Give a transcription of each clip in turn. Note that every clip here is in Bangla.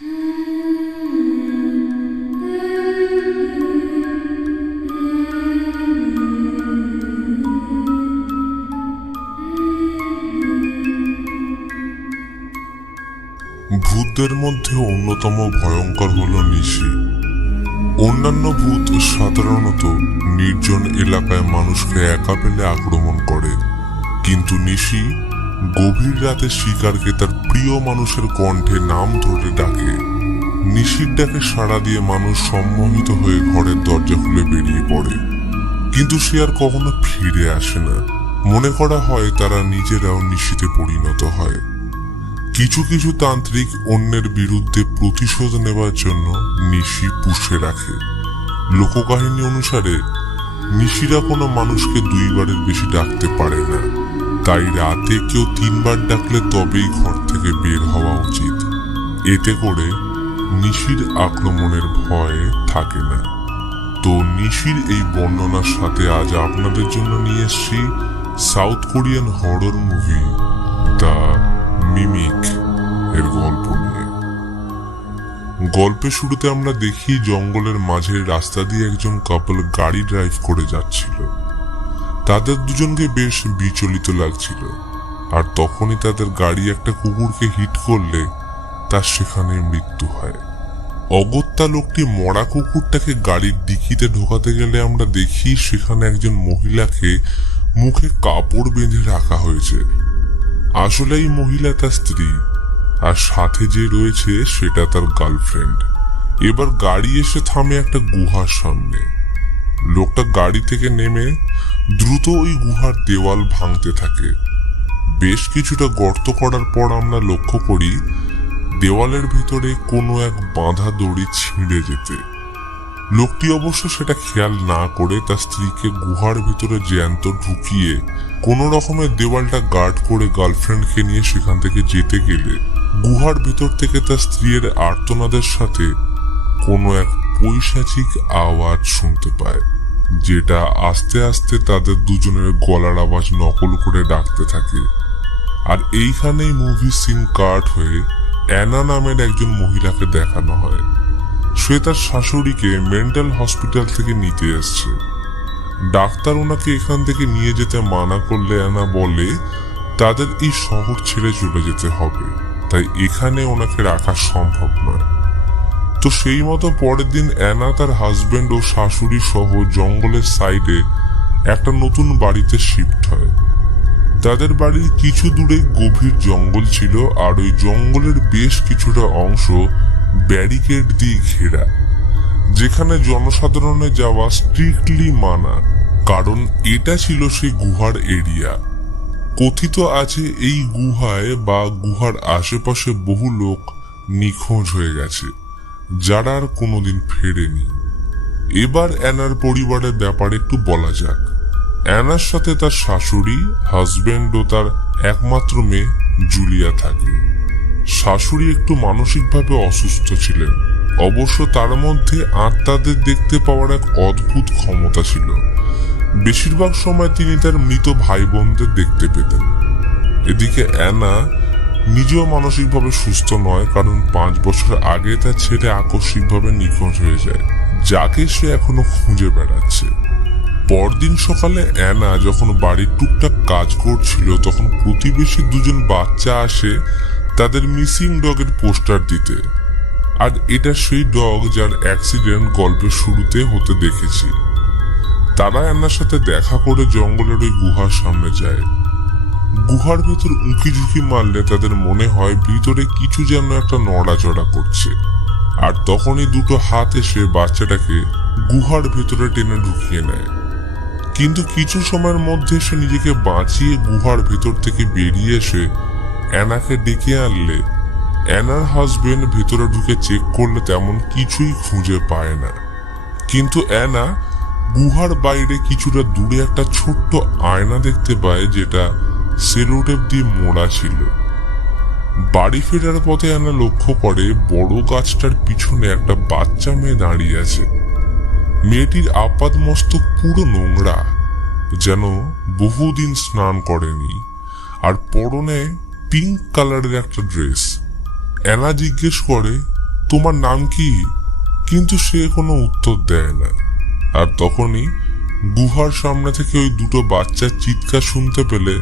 ভূতদের মধ্যে অন্যতম ভয়ঙ্কর হল নিশি। অন্যান্য ভূত সাধারণত নির্জন এলাকায় মানুষকে একা পেলে আক্রমণ করে, কিন্তু নিশি গভীর রাতে শিকারকে তার প্রিয় মানুষের কণ্ঠে নাম ধরে ডাকে। নিশির ডাকে সাড়া দিয়ে মানুষ সম্মোহিত হয়ে ঘরের দরজা খুলে বেরিয়ে পড়ে, কিন্তু সে আর কখনো ফিরে আসে না। মনে করা হয় তারা নিজেরাও নিশিতে পরিণত হয়। কিছু কিছু তান্ত্রিক অন্যের বিরুদ্ধে প্রতিশোধ নেবার জন্য নিশি পুষে রাখে। লোককাহিনী অনুসারে নিশিরা কোনো মানুষকে 2 বারের বেশি ডাকতে পারে না, তাই রাতে কেউ 3 বার ডাকলে তবেই ঘর থেকে বের হওয়া উচিত। এতে করে নিশির আক্রমণের ভয় থাকে না। তো নিশির এই বর্ণনার সাথে আজ আপনাদের জন্য নিয়ে এসেছি south Korean horror movie the mimic এর গল্প নিয়ে। গল্পের শুরুতে আমরা দেখি জঙ্গলের মাঝের রাস্তা দিয়ে একজন কাপল গাড়ি ড্রাইভ করে যাচ্ছিল। তাদের দুজনকে বেশ বিচলিত লাগছিল, আর তখনই তাদের গাড়ি একটা কুকুরকে হিট করলে তার সেখানে মৃত্যু হয়। অগত্যা লোকটি মরা কুকুরটাকে গাড়ির ডিকিতে ঢোকাতে গেলে আমরা দেখি সেখানে একজন মহিলাকে মুখে কাপড় বেঁধে রাখা হয়েছে। আসলে এই মহিলা তার স্ত্রী, আর সাথে যে রয়েছে সেটা তার গার্লফ্রেন্ড। এবার গাড়ি এসে থামে একটা গুহার সামনে। লোকটা গাড়ি থেকে নেমে দ্রুত ওই গুহার দেওয়াল ভাঙতে থাকে। বেশ কিছুটা গর্ত করার পর আমরা লক্ষ্য করি দেওয়ালের ভেতরে কোনো এক বাঁধা দড়ি ছিঁড়ে যেতে। লোকটি অবশ্য সেটা খেয়াল না করে তার স্ত্রীকে গুহার ভেতরে জ্যান্ত ঢুকিয়ে কোনো রকমের দেওয়ালটা গার্ড করে গার্লফ্রেন্ডকে নিয়ে সেখান থেকে যেতে গেলে গুহার ভেতর থেকে তার স্ত্রীর আর্তনাদের সাথে কোনো এক পৈশাচিক আওয়াজ শুনতে পায়, যেটা আস্তে আস্তে তাদের দুজনের গলার আওয়াজ নকল করে ডাকতে থাকে। আর এইখানেই মুভি সিন কাট হয়ে অ্যানা নামের একজন মহিলাকে দেখানো হয়। সে তার শাশুড়িকে মেন্টাল হসপিটাল থেকে নিতে এসছে। ডাক্তার ওনাকে এখান থেকে নিয়ে যেতে মানা করলে অ্যানা বলে তাদের এই শহর ছেড়ে চলে যেতে হবে, তাই এখানে ওনাকে রাখা সম্ভব নয়। তো সেই মতো পরের দিন অ্যানা তার হাজবেন্ড ও শাশুড়ি সহ জঙ্গলের সাইডে একটা নতুন বাড়িতে শিফট হয়। তাদের বাড়ির কিছু দূরে গভীর জঙ্গল ছিল, আর ওই জঙ্গলের বেশ কিছুটা অংশ ব্যারিকেড দিয়ে ঘেরা, যেখানে জনসাধারণের যাওয়া স্ট্রিক্টলি মানা, কারণ এটা ছিল সেই গুহার এরিয়া। কথিত আছে এই গুহায় বা গুহার আশেপাশে বহু লোক নিখোঁজ হয়ে গেছে, যারা আর কোনোদিন ফেরেনি। এবার অ্যানার পরিবারের ব্যাপারে একটু বলা যাক। অ্যানার সাথে তার শাশুড়ি, হাজবেন্ড ও তার একমাত্র মেয়ে জুলিয়া থাকে। শাশুড়ি একটু মানসিকভাবে অসুস্থ ছিলেন, অবশ্য তার মধ্যে আত্মাদের দেখতে পাওয়ার এক অদ্ভুত ক্ষমতা ছিল। বেশিরভাগ সময় তিনি তার মৃত ভাই বোনদের দেখতে পেতেন। এদিকে অ্যানা নিজেও মানসিকভাবে সুস্থ নয়, কারণ 5 বছর আগে তার ছেলে আকস্মিকভাবে নিখোঁজ হয়ে যায়, যাকে সে এখনো খুঁজে বেড়াচ্ছে। পরদিন সকালে অ্যানা যখন বাড়ির টুকটাক কাজ করছিল, তখন প্রতিবেশী 2জন বাচ্চা আসে তাদের মিসিং ডগের পোস্টার দিতে। আর এটা সেই ডগ যার অ্যাক্সিডেন্ট গল্পের শুরুতে হতে দেখেছি। তারা অ্যানার সাথে দেখা করে জঙ্গলের ওই গুহার সামনে যায়। গুহার ভেতর উঁকি ঝুঁকি মারলে তাদের মনে হয় ভিতরে কিছু যেন একটা নড়াচড়া করছে, আর তখনই 2টো হাত এসে বাচ্চাটাকে গুহার ভেতরে টেনে ঢুকিয়ে নেয়। কিন্তু কিছু সময়ের মধ্যে সে নিজেকে বাঁচিয়ে গুহার ভেতর থেকে বেরিয়ে এসে অ্যানাকে ডেকে আনলে অ্যানার হাজবেন্ড ভেতরে ঢুকে চেক করলে তেমন কিছুই খুঁজে পায় না। কিন্তু অ্যানা গুহার বাইরে কিছুটা দূরে একটা ছোট্ট আয়না দেখতে পায়, যেটা সেলোটেপ দিয়ে মোড়া ছিল। বাড়ি ফেরার পথে অ্যানা লক্ষ্য করে বড় গাছটার পিছনে একটা বাচ্চা মেয়ে দাঁড়িয়ে আছে। মেয়েটির আপাদমস্তক পুরো নোংরা, যেন বহুদিন স্নান করেনি, আর পরনে পিঙ্ক কালারের একটা ড্রেস। অ্যানা জিজ্ঞেস করে, তোমার নাম কি? কিন্তু সে কোনো উত্তর দেয় না। আর তখনই গুহার সামনে থেকে ওই দুটো বাচ্চার চিৎকার শুনতে পেলে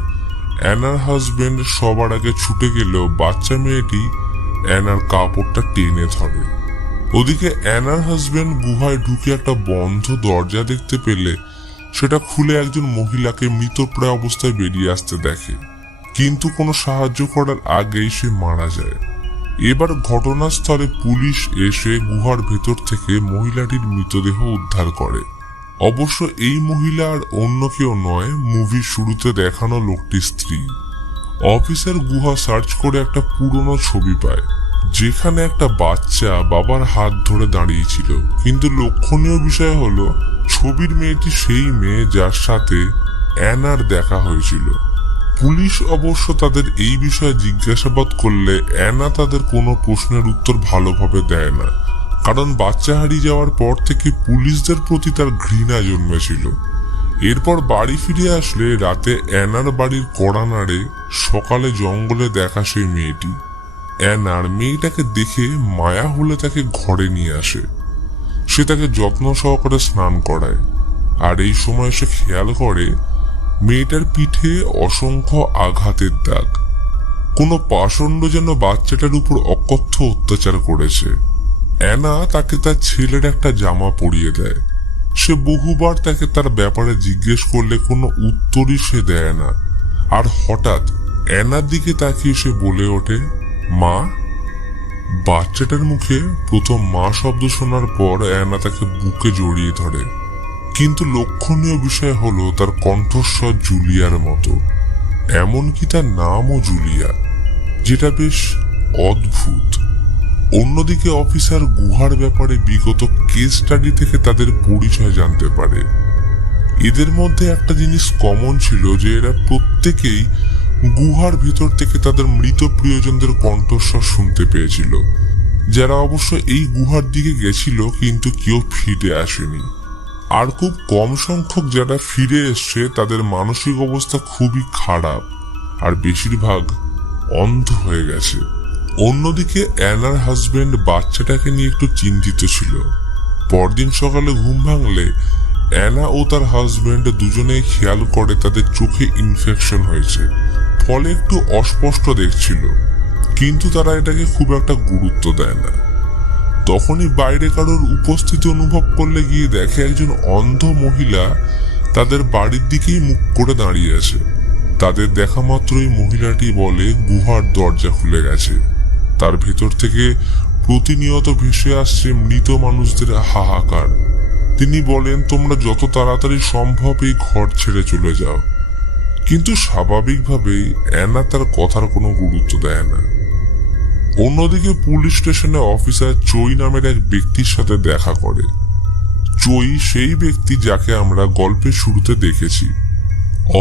অ্যানার হাজবেন্ড সবার আগে ছুটে গেলেও বাচ্চা মেয়েটি অ্যানার কাপড়টা টেনে ধরে। ওদিকে অ্যানার হাজবেন্ড গুহায় ঢুকে একটা বন্ধ দরজা দেখতে পেলে সেটা খুলে একজন মহিলাকে মৃতপ্রায় অবস্থায় বেরিয়ে আসতে দেখে, কিন্তু কোনো সাহায্য করার আগেই সে মারা যায়। এবার ঘটনাস্থলে পুলিশ এসে গুহার ভেতর থেকে মহিলাটির মৃতদেহ উদ্ধার করে। অবশ্য এই মহিলা আর অন্য কেউ নয়, মুভির শুরুতে দেখানো লোকটির স্ত্রী। অফিসার গুহা সার্চ করে একটা পুরনো ছবি পায়, যেখানে একটা বাচ্চা বাবার হাত ধরে দাঁড়িয়েছিল। কিন্তু লক্ষণীয় বিষয় হলো ছবির মেয়েটি সেই মেয়ে যার সাথে অ্যানার দেখা হয়েছিল। পুলিশ অবশ্য তাদের এই বিষয়ে জিজ্ঞাসাবাদ করলে অ্যানা তাদের কোনো প্রশ্নের উত্তর ভালোভাবে দেয় না, কারণ বাচ্চা হারিয়ে যাওয়ার পর থেকে পুলিশদের প্রতি তার ঘৃণা জন্মেছিল। এরপর বাড়ি ফিরে আসলে রাতে অ্যানার বাড়ির কড়া নাড়ে সকালে জঙ্গলে দেখা সেই মেয়েটি। অ্যানার মেয়েটাকে দেখে মায়া হলে তাকে ঘরে নিয়ে আসে। সে তাকে যত্ন সহকারে স্নান করায়, আর এই সময় সে খেয়াল করে মেয়েটার পিঠে অসংখ্য আঘাতের দাগ। কোনো পাষণ্ড যেন বাচ্চাটার উপর অকথ্য অত্যাচার করেছে। অ্যানা তাকে তার ছেলের একটা জামা পরিয়ে দেয়। সে বহুবার তাকে তার ব্যাপারে জিজ্ঞেস করলে কোনো উত্তরই সে দেয় না। আর হঠাৎ অ্যানার দিকে তাকিয়ে সে বলে ওঠে, মা। বাচ্চাটার মুখে প্রথম মা শব্দ শোনার পর অ্যানা তাকে বুকে জড়িয়ে ধরে, কিন্তু লক্ষণীয় বিষয় হলো তার কণ্ঠস্বর জুলিয়ার মতো, এমনকি তার নামও জুলিয়া, যেটা বেশ অদ্ভুত। অন্যদিকে অফিসার গুহার ব্যাপারে বিগত কেস স্টাডি থেকে তাদের পরিচয় জানতে পারে। এদের মধ্যে একটা জিনিস কমন ছিল যে এরা প্রত্যেকেই গুহার ভেতর থেকে তাদের মৃত প্রিয়জনদের কণ্ঠস্বর শুনতে পেয়েছিল, যারা অবশ্য এই গুহার দিকে গেছিল কিন্তু কেউ ফিরে আসেনি। আর খুব কম সংখ্যক যারা ফিরে এসছে তাদের মানসিক অবস্থা খুবই খারাপ, আর বেশিরভাগ অন্ধ হয়ে গেছে। অন্যদিকে অ্যানার হাজবেন্ড বাচ্চাটাকে নিয়ে একটু চিন্তিত ছিল। পরদিন সকালে ঘুম ভাঙলে অ্যানা ও তার হাজবেন্ড দুজনেই খেয়াল করে তাদের চোখে ইনফেকশন হয়েছে, ফলে একটু অস্পষ্ট দেখছিল, কিন্তু তারা এটাকে খুব একটা গুরুত্ব দেয় না। তখনই বাইরে কারোর উপস্থিতি অনুভব করলে গিয়ে দেখে একজন অন্ধ মহিলা তাদের বাড়ির দিকেই মুখ করে দাঁড়িয়ে আছে। তাদের দেখা মাত্রই মহিলাটি বলে গুহার দরজা খুলে গেছে। তার ভেতর থেকে প্রতিনিয়ত ভেসে আসছে মৃত মানুষদের হাহাকার। তিনি বলেন, তোমরা যত তাড়াতাড়ি সম্ভব এই ঘর ছেড়ে চলে যাও। কিন্তু স্বাভাবিকভাবেই অ্যানা তার কথার কোনো গুরুত্ব দেয় না। অন্যদিকে পুলিশ স্টেশনে অফিসার চই নামের এক ব্যক্তির সাথে দেখা করে। চই সেই ব্যক্তি যাকে আমরা গল্পের শুরুতে দেখেছি।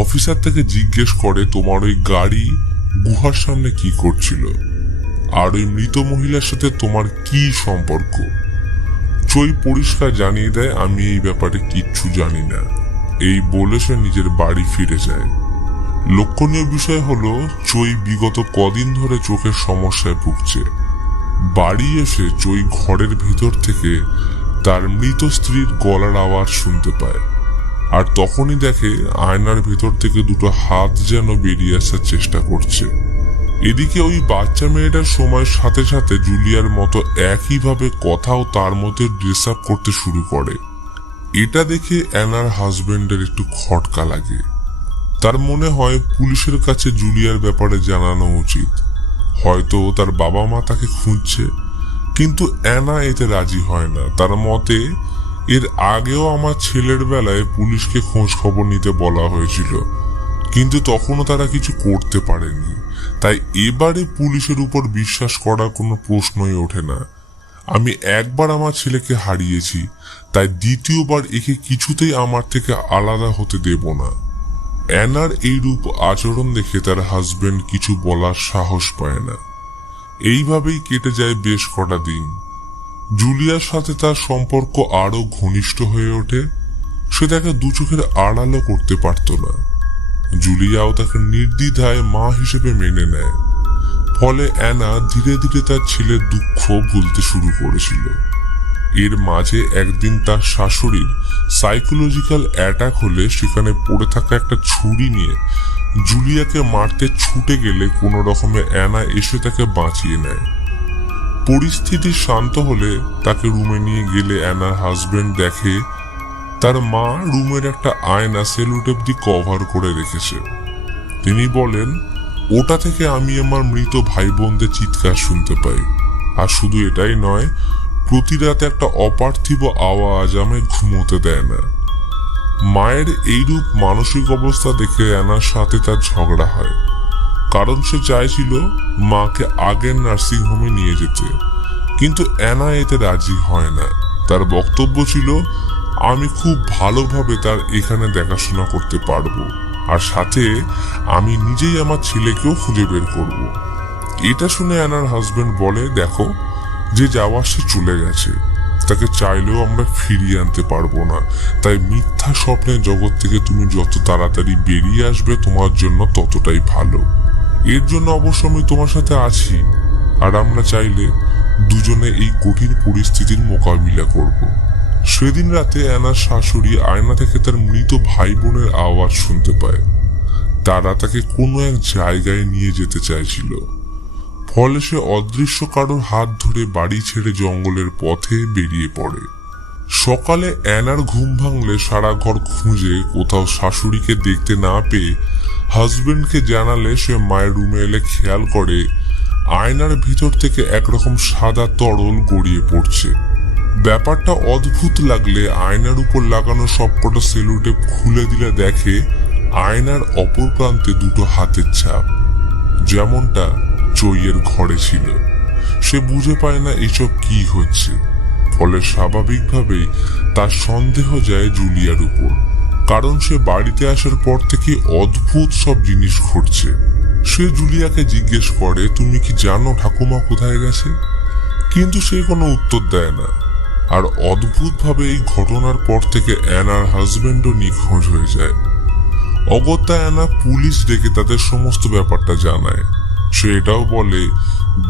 অফিসার তাকে জিজ্ঞেস করে, তোমার ওই গাড়ি গুহার সামনে কি করছিল, আর ওই মৃত মহিলার সাথে তোমার কি সম্পর্ক? চই পরিষ্কার জানিয়ে দেয়, আমি এই ব্যাপারে কিচ্ছু জানি না। এই বলে সে নিজের বাড়ি ফিরে যায়। লক্ষণীয় বিষয় হলো চই বিগত কদিন ধরে চোখের সমস্যায় ভুগছে। বাড়ি এসে চই ঘরের ভিতর থেকে তার মৃত স্ত্রীর গলার আওয়াজ শুনতে পায়, আর তখনই দেখে আয়নার ভেতর থেকে দুটো হাত যেন বেরিয়ে আসার চেষ্টা করছে। এদিকে ওই বাচ্চা মেয়েটার সময়ের সাথে সাথে জুলিয়ার মতো একইভাবে কথাও তার মধ্যে ড্রেস আপ করতে শুরু করে। এটা দেখে অ্যানার হাজবেন্ডের একটু খটকা লাগে। তার মনে হয় পুলিশের কাছে জুলিয়ার ব্যাপারে জানানো উচিত, হয়তো তার বাবা মা তাকে খুঁজছে। কিন্তু অ্যানা এতে রাজি হয় না। তার মতে, এর আগেও আমার ছেলের বেলায় পুলিশকে খোঁজ খবর নিতে বলা হয়েছিল, কিন্তু তখনও তারা কিছু করতে পারেনি। তাই এবারে পুলিশের উপর বিশ্বাস করার কোনো প্রশ্নই ওঠে না। আমি একবার আমার ছেলেকে হারিয়েছি, তাই দ্বিতীয়বার একে কিছুতেই আমার থেকে আলাদা হতে দেব না। অ্যানার এই রূপ আচরণ দেখে তার হাজবেন্ড কিছু বলার সাহস পায় না। এইভাবেই কেটে যায় বেশ কটা দিন। জুলিয়ার সাথে তার সম্পর্ক আরো ঘনিষ্ঠ হয়ে ওঠে। সে তাকে দু চোখের আড়ালও করতে পারত না। জুলিয়াও তাকে নির্দ্বিধায় মা হিসেবে মেনে নেয়। ফলে অ্যানা ধীরে ধীরে তার ছেলের দুঃখ ভুলতে শুরু করেছিল। এর মাঝে একদিন তার শাশুড়ির সাইকোলজিক্যাল অ্যাটাক হলে সেখানে পড়ে থাকা একটা ছুরি নিয়ে জুলিয়াকে মারতে ছুটে গেলে কোনো রকমে অ্যানা এসে তাকে বাঁচিয়ে নেয়। পরিস্থিতি শান্ত হলে তাকে রুমে নিয়ে গেলে অ্যানার হাজবেন্ড দেখে তার মা রুমের একটা আয়না সেলোটেপ দিয়ে কভার করে রেখেছে। তিনি বলেন, ওটা থেকে আমি আমার মৃত ভাই বোনদের চিৎকার শুনতে পাই। আর শুধু এটাই নয়, প্রতি রাতে একটা অপার্থিব আওয়াজ আমায় ঘুমোতে দেয় না। মায়ের এইরূপ মানসিক অবস্থা দেখে অ্যানার সাথে তার ঝগড়া হয়, কারণ সে চাইছিল মাকে আগের নার্সিংহোমে নিয়ে যেতে, কিন্তু অ্যানা এতে রাজি হয় না। তার বক্তব্য ছিল, আমি খুব ভালোভাবে তার এখানে দেখাশোনা করতে পারবো, আর সাথে আমি নিজেই আমার ছেলেকেও খুঁজে বের করব। এটা শুনে অ্যানার হাজবেন্ড বলে, দেখো, যে যাওয়ার সে চলে গেছে, তাকে চাইলেও আমরা ফিরিয়ে আনতে পারবো না। তাই মিথ্যা স্বপ্নের জগৎ থেকে তুমি যত তাড়াতাড়ি বেরিয়ে আসবে তোমার জন্য ততটাই ভালো। এর জন্য অবশ্য আমি তোমার সাথে আছি, আর আমরা চাইলে দুজনে এই কঠিন পরিস্থিতির মোকাবিলা করব। সেদিন রাতে অ্যানার শাশুড়ি আয়না থেকে তার মৃত ভাই বোনের আওয়াজ শুনতে পায়। তারা তাকে কোনো এক জায়গায় নিয়ে যেতে চাইছিল। ফলে সে অদৃশ্য কারোর হাত ধরে বাড়ি ছেড়ে জঙ্গলের পথে বেরিয়ে পড়ে। সকালে অ্যানার ঘুম ভাঙলে সারা ঘর খুঁজে কোথাও শাশুড়িকে দেখতে না পেয়ে হাজবেন্ডকে জানালে সে মায়ের রুমে এলে খেয়াল করে আয়নার ভিতর থেকে একরকম সাদা তরল গড়িয়ে পড়ছে। ব্যাপারটা অদ্ভুত লাগলে আয়নার উপর লাগানো সবকটা সেলোটেপ খুলে দিলে দেখে আয়নার অপর প্রান্তে দুটো হাতের ছাপ, যেমনটা চইয়ের ঘরে ছিল। সে বুঝে পায় না এসব কি হচ্ছে। ফলে স্বাভাবিকভাবেই তার সন্দেহ যায় জুলিয়ার উপর, কারণ সে বাড়িতে আসার পর থেকে অদ্ভুত সব জিনিস ঘটছে। সে জুলিয়াকে জিজ্ঞেস করে, তুমি কি জানো ঠাকুমা কোথায় গেছে? কিন্তু সে কোনো উত্তর দেয় না। আর অদ্ভুতভাবে এই ঘটনার পর থেকে অ্যানার হাজবেন্ডও নিখোঁজ হয়ে যায়। অগত্যা অ্যানা পুলিশ ডেকে তাদের সমস্ত ব্যাপারটা জানায়। সে এটাও বলে,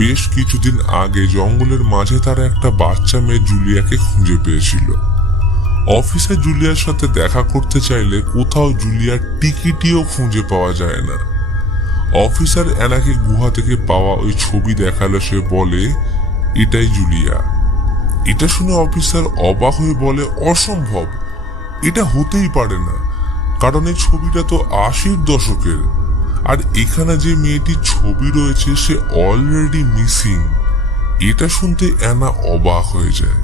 বেশ কিছুদিন আগে জঙ্গলের মাঝে তারা একটা বাচ্চা মেয়ে জুলিয়াকে খুঁজে পেয়েছিল। অফিসে জুলিয়ার সাথে দেখা করতে চাইলে কোথাও জুলিয়ার টিকিটিও খুঁজে পাওয়া যায় না। অফিসার অ্যানাকে গুহা থেকে পাওয়া ওই ছবি দেখালে সে বলে, এটাই জুলিয়া। এটা শুনে অফিসার অবাক হয়ে বলে, অসম্ভব, এটা হতেই পারে না, কারণ এই ছবিটা তো 80-র দশকের, আর এখানে যে মেয়েটির ছবি রয়েছে সে অলরেডি মিসিং। এটা শুনতে অ্যানা অবাক হয়ে যায়।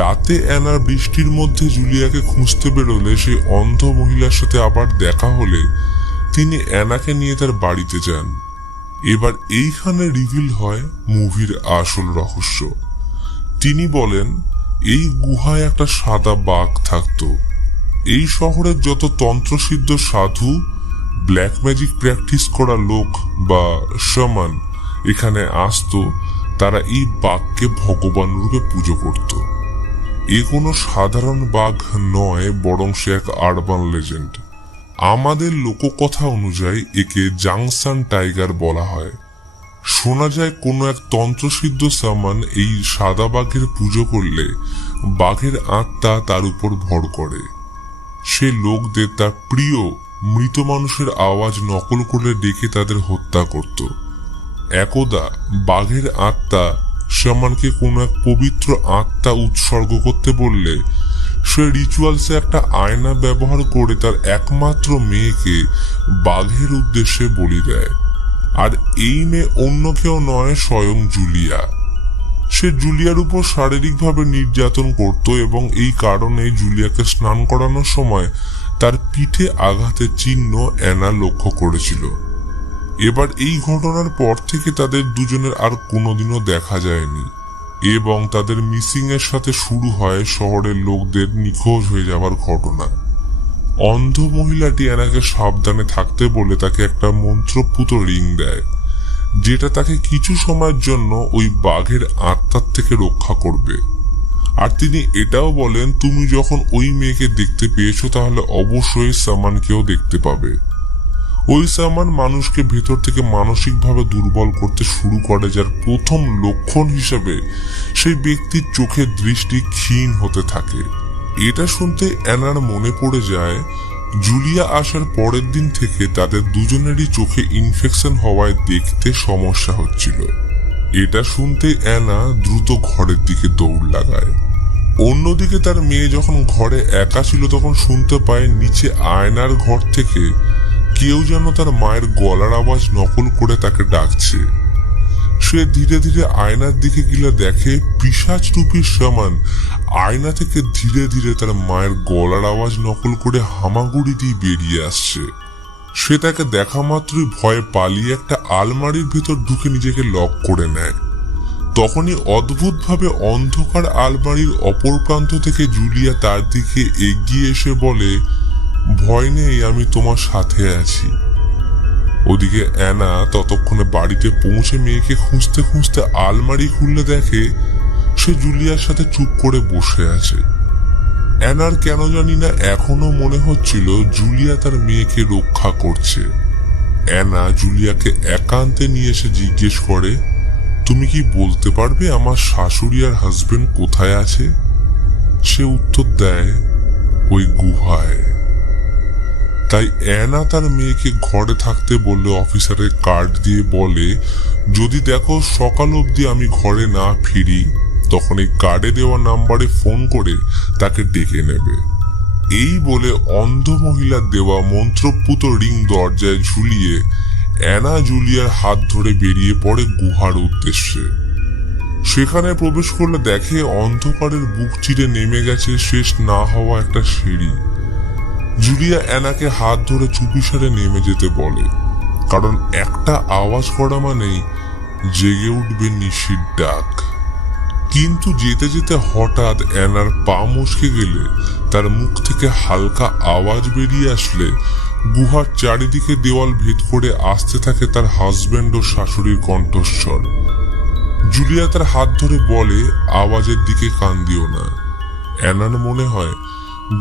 রাতে অ্যানার বৃষ্টির মধ্যে জুলিয়াকে খুঁজতে বেরোলে সেই অন্ধ মহিলার সাথে আবার দেখা হলে তিনি অ্যানাকে নিয়ে তার বাড়িতে যান। এবার এইখানে রিভিল হয় মুভির আসল রহস্য। তিনি বলেন, এই গুহায় একটা সাদা বাঘ থাকতো। এই শহরের যত তন্ত্রসিদ্ধ সাধু, ব্ল্যাক ম্যাজিক প্র্যাকটিস করা লোক বা শামান এখানে আসতো, তারা এই বাঘকে ভগবান রূপে পুজো করত। এ কোনো সাধারণ বাঘ নয়, বরং সে এক আরবান লেজেন্ড। আমাদের লোককথা অনুযায়ী একে জাংসান টাইগার বলা হয়। শোনা যায় কোনো এক তন্ত্রসিদ্ধ শামান এই সাদা বাঘের পুজো করলে বাঘের আত্মা তার উপর ভর করে। সে লোকদের তার প্রিয় মৃত মানুষের আওয়াজ নকল করে ডেকে তাদের হত্যা করত। একদা বাঘের আত্মা শামানকে কোনো এক পবিত্র আত্মা উৎসর্গ করতে বললে সে রিচুয়ালসে একটা আয়না ব্যবহার করে তার একমাত্র মেয়েকে বাঘের উদ্দেশ্যে বলি দেয়। আর এই মেয়ে অন্য কেউ নয়, স্বয়ং জুলিয়া। সে জুলিয়ার উপর শারীরিকভাবে নির্যাতন করত এবং এই কারণে জুলিয়াকে স্নান করানোর সময় তার পিঠে আঘাতের চিহ্ন অ্যানা লক্ষ্য করেছিল। এবার এই ঘটনার পর থেকে তাদের দুজনের আর কোনোদিনও দেখা যায়নি এবং তাদের মিসিং এর সাথে শুরু হয় শহরের লোকদের নিখোঁজ হয়ে যাওয়ার ঘটনা। অন্ধ মহিলাটি অ্যানাকে সাবধানে থাকতে বলে তাকে একটা মন্ত্রপুত রিং দেয়, যেটা তাকে কিছু সময়ের জন্য ওই বাঘের আত্মার থেকে রক্ষা করবে। আর তিনি এটাও বলেন, তুমি যখন ওই মেয়েকে দেখতে পেয়েছো তাহলে অবশ্যই সামানকেও দেখতে পাবে। ওই সামান মানুষকে ভেতর থেকে মানসিকভাবে দুর্বল করতে শুরু করে, যার প্রথম লক্ষণ হিসেবে সেই ব্যক্তির চোখের দৃষ্টি ক্ষীণ হতে থাকে। এটা শুনতে অ্যানার মনে পড়ে যায় জুলিয়া আসার পরের দিন থেকে তাদের দুজনেরই চোখে ইনফেকশন হওয়ায় দেখতে সমস্যা হচ্ছিল। এটা শুনতে অ্যানা দ্রুত ঘরের দিকে দৌড় লাগায়। অন্যদিকে তার মেয়ে যখন ঘরে একা ছিল তখন শুনতে পায় নিচে আয়নার ঘর থেকে কেউ যেন তার মায়ের গলার আওয়াজ নকল করে তাকে ডাকছে। সে ধীরে ধীরে আয়নার দিকে গেলে দেখে পিশাচ রূপী সামান আয়না থেকে ধীরে ধীরে তার মায়ের গলার আওয়াজ নকল করে হামাগুড়ি দিয়ে বেরিয়ে আসছে। সে তাকে দেখা মাত্রই ভয়ে পালিয়ে একটা আলমারির ভেতর ঢুকে নিজেকে লক করে নেয়। তখনই অদ্ভুতভাবে অন্ধকার আলমারির অপর প্রান্ত থেকে জুলিয়া তার দিকে এগিয়ে এসে বলে, ভয় নেই, আমি তোমার সাথে আছি। ওদিকে অ্যানা ততক্ষণে বাড়িতে পৌঁছে মেয়েকে খুঁজতে খুঁজতে আলমারি খুললে দেখে সে জুলিয়ার সাথে চুপ করে বসে আছে। অ্যানার কেন জানি না এখনো মনে হচ্ছিল জুলিয়া তার মেয়েকে রক্ষা করছে। অ্যানা জুলিয়াকে একান্তে নিয়ে এসে জিজ্ঞেস করে, তুমি কি বলতে পারবে আমার শাশুড়ি আর হাজবেন্ড কোথায় আছে? সে উত্তর দেয়, ওই গুহায়। তাই অ্যানা তার মেয়েকে ঘরে থাকতে বললে অফিসারের কার্ড দিয়ে বলে, যদি দেখো সকাল অবধি আমি ঘরে না ফিরি তখন এই কার্ডে দেওয়া নাম্বারে ফোন করে তাকে ডেকে নেবে। এই বলে অন্ধ মহিলার দেওয়া মন্ত্রপুত রিং দরজায় ঝুলিয়ে অ্যানা জুলিয়ার হাত ধরে বেরিয়ে পড়ে গুহার উদ্দেশ্যে। সেখানে প্রবেশ করলে দেখে অন্ধকারের বুক চিরে নেমে গেছে শেষ না হওয়া একটা সিঁড়ি। জুলিয়া অ্যানাকে হাত ধরে চুপিসারে নেমে যেতে বলে, কারণ একটা আওয়াজ করা মানেই জেগে উঠবে নিশির ডাক। কিন্তু যেতে যেতে হঠাৎ অ্যানার পা মুচকে গেলে তার মুখ থেকে হালকা আওয়াজ বেরিয়ে আসলে গুহার চারিদিকে দেওয়াল ভেদ করে আসতে থাকে তার হাজবেন্ড ও শাশুড়ির কণ্ঠস্বর। জুলিয়া তার হাত ধরে বলে, আওয়াজের দিকে কান দিও না। অ্যানার মনে হয়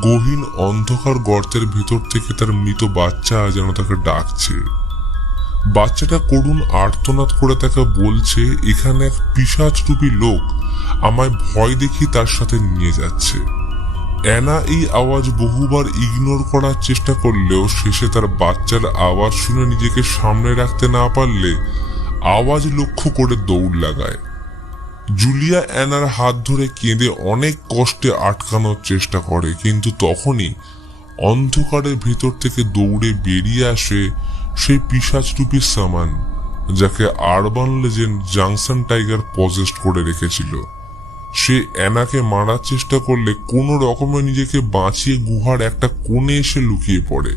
গহীন অন্ধকার গর্তের ভেতর থেকে তার মৃত বাচ্চা যেন তাকে ডাকছে। বাচ্চাটা করুণ আর্তনাদ করে তাকে বলছে, এখানে এক পিশাচ রূপী লোক আমায় ভয় দেখিয়ে তার সাথে নিয়ে যাচ্ছে। অ্যানা এই আওয়াজ বহুবার ইগনোর করার চেষ্টা করলেও শেষে তার বাচ্চার আওয়াজ শুনে নিজেকে সামনে রাখতে না পারলে আওয়াজ লক্ষ্য করে দৌড় লাগায়। জুলিয়া অ্যানার হাত ধরে কেঁদে অনেক কষ্টে আটকানোর চেষ্টা করে, কিন্তু তখনই অন্ধকারের ভেতর থেকে দৌড়ে বেরিয়ে আসে সেই পিশাচরূপী সামান, যাকে urban legend junction tiger possessed করে রেখেছিল। সে অ্যানাকে মারার চেষ্টা করলে কোনো রকমে নিজেকে বাঁচিয়ে গুহার একটা কোণে এসে লুকিয়ে পড়ে।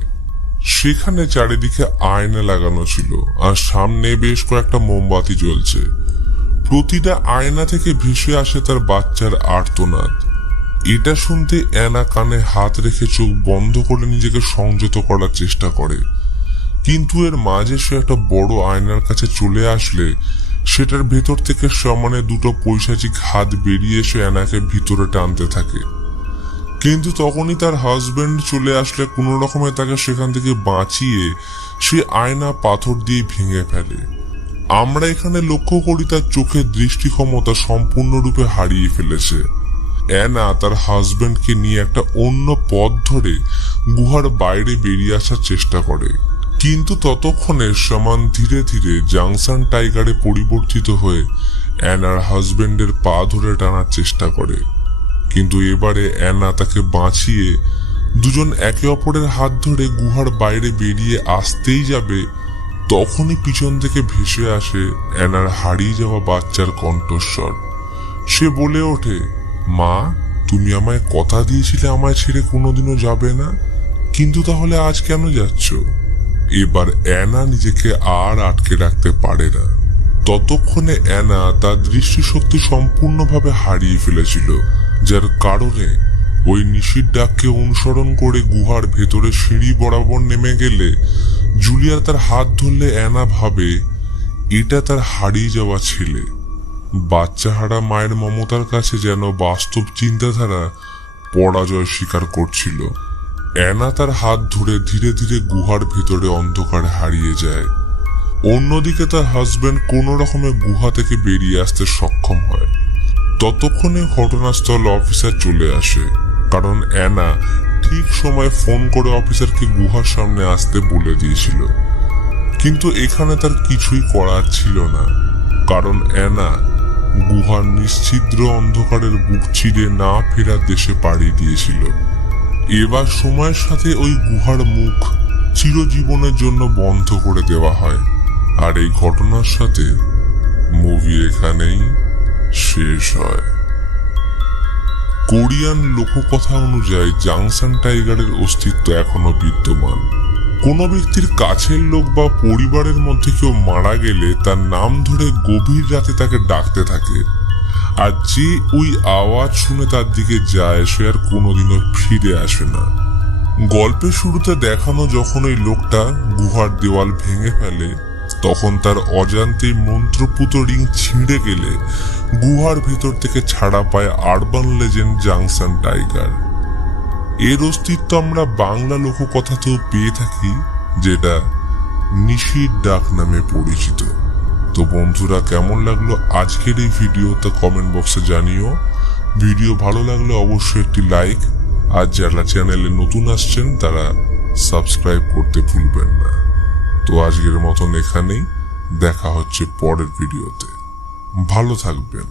সেখানে চারিদিকে আয়না লাগানো ছিল আর সামনে বেশ কয়েকটা মোমবাতি জ্বলছে। প্রতিটা আয়না থেকে ভেসে আসে তার বাচ্চার আর্তনাদ। এটা শুনতে অ্যানা কানে হাত রেখে চোখ বন্ধ করে নিজেকে সংযত করার চেষ্টা করে, কিন্তু এর মাঝে সে একটা বড় আয়নার কাছে চলে আসলে সেটার ভেতর থেকে সমানে দুটো পৈশাচিক হাত বেরিয়ে এসে অ্যানাকে ভিতরে টানতে থাকে। কিন্তু তখনই তার হাজবেন্ড চলে আসলে কোনো রকমে তাকে সেখান থেকে বাঁচিয়ে সে আয়না পাথর দিয়ে ভেঙে ফেলে। আমরা এখানে লক্ষ্য করি তার চোখের দৃষ্টি ক্ষমতা সম্পূর্ণরূপে হারিয়ে ফেলেছে। অ্যানা তার হাজবেন্ডকে নিয়ে একটা অন্য পথ ধরে গুহার বাইরে বেরিয়ে আসার চেষ্টা করে, কিন্তু ততক্ষণে সামান ধীরে ধীরে জাংশন টাইগারে পরিবর্তিত হয়ে অ্যানার হাজবেন্ডের পা ধরে টানার চেষ্টা করে। কিন্তু এবারে অ্যানা তাকে বাঁচিয়ে দুজন একে অপরের হাত ধরে গুহার বাইরে বেরিয়ে আসতেই যাবে, তখনই পিছন থেকে ভেসে আসে অ্যানার হারিয়ে যাওয়া বাচ্চার কণ্ঠস্বর। সে বলে ওঠে, মা, তুমি আমায় কথা দিয়েছিলে আমায় ছেড়ে কোনোদিনও যাবে না, কিন্তু তাহলে আজ কেন যাচ্ছ? এবার অ্যানা নিজেকে আর আটকে রাখতে পারে না। ততক্ষণে অ্যানা তার দৃষ্টিশক্তি সম্পূর্ণভাবে হারিয়ে ফেলেছিল, যার কারণে ওই নিশির ডাককে অনুসরণ করে গুহার ভেতরে সিঁড়ি বরাবর নেমে গেলে জুলিয়া তার হাত ধরলে অ্যানা ভাবে এটা তার হারিয়ে যাওয়া ছেলে। বাচ্চা হারা মায়ের মমতার কাছে যেন বাস্তব চিন্তাধারা পরাজয় স্বীকার করছিল। অ্যানা তার হাত ধরে ধীরে ধীরে গুহার ভেতরে অন্ধকারে হারিয়ে যায়। অন্যদিকে তার হাজবেন্ড কোনো রকমে গুহা থেকে বেরিয়ে আসতে সক্ষম হয়। ততক্ষণে ঘটনাস্থল অফিসার চলে আসে, কারণ অ্যানা ঠিক সময় ফোন করে অফিসারকে গুহার সামনে আসতে বলে দিয়েছিল। কিন্তু এখানে তার কিছুই করার ছিল না, কারণ অ্যানা গুহার নিশ্ছিদ্র অন্ধকারের বুক চিরে না ফেরার দেশে পাড়ি দিয়েছিল। এবার সময়ের সাথে ওই গুহার মুখ চিরজীবনের জন্য বন্ধ করে দেওয়া হয়। আর এই ঘটনার সাথে মুভি এখানেই শেষ হয়। কোরিয়ান লোককথা অনুযায়ী জাংশন টাইগারের অস্তিত্ব এখনো বিদ্যমান। কোনো ব্যক্তির কাছের লোক বা পরিবারের মধ্যে কেউ মারা গেলে তার নাম ধরে গভীর রাতে তাকে ডাকতে থাকে, আর যে ওই আওয়াজ শুনে তার দিকে যায় সে আর কোনোদিনও ফিরে আসে না। গল্পের শুরুতে দেখানো যখন ওই লোকটা গুহার দেওয়াল ভেঙে ফেলে, তখন তার অজান্তেই মন্ত্রপুত রিং ছিঁড়ে গেলে গুহার ভেতর থেকে ছাড়া পায় আরবান লেজেন্ড জাংশন টাইগার। এর অস্তিত্ব আমরা বাংলা লোককথাতেও পেয়ে থাকি, যেটা নিশির ডাক নামে পরিচিত। তো বন্ধুরা, কেমন লাগলো আজকের এই ভিডিও তা কমেন্ট বক্সে জানিও। ভিডিও ভালো লাগলে অবশ্যই একটি লাইক, আর যারা চ্যানেলে নতুন আসছেন তারা সাবস্ক্রাইব করতে ভুলবেন না। তো আজকের মতন এখানেই, দেখা হচ্ছে পরের ভিডিওতে। ভালো থাকবেন।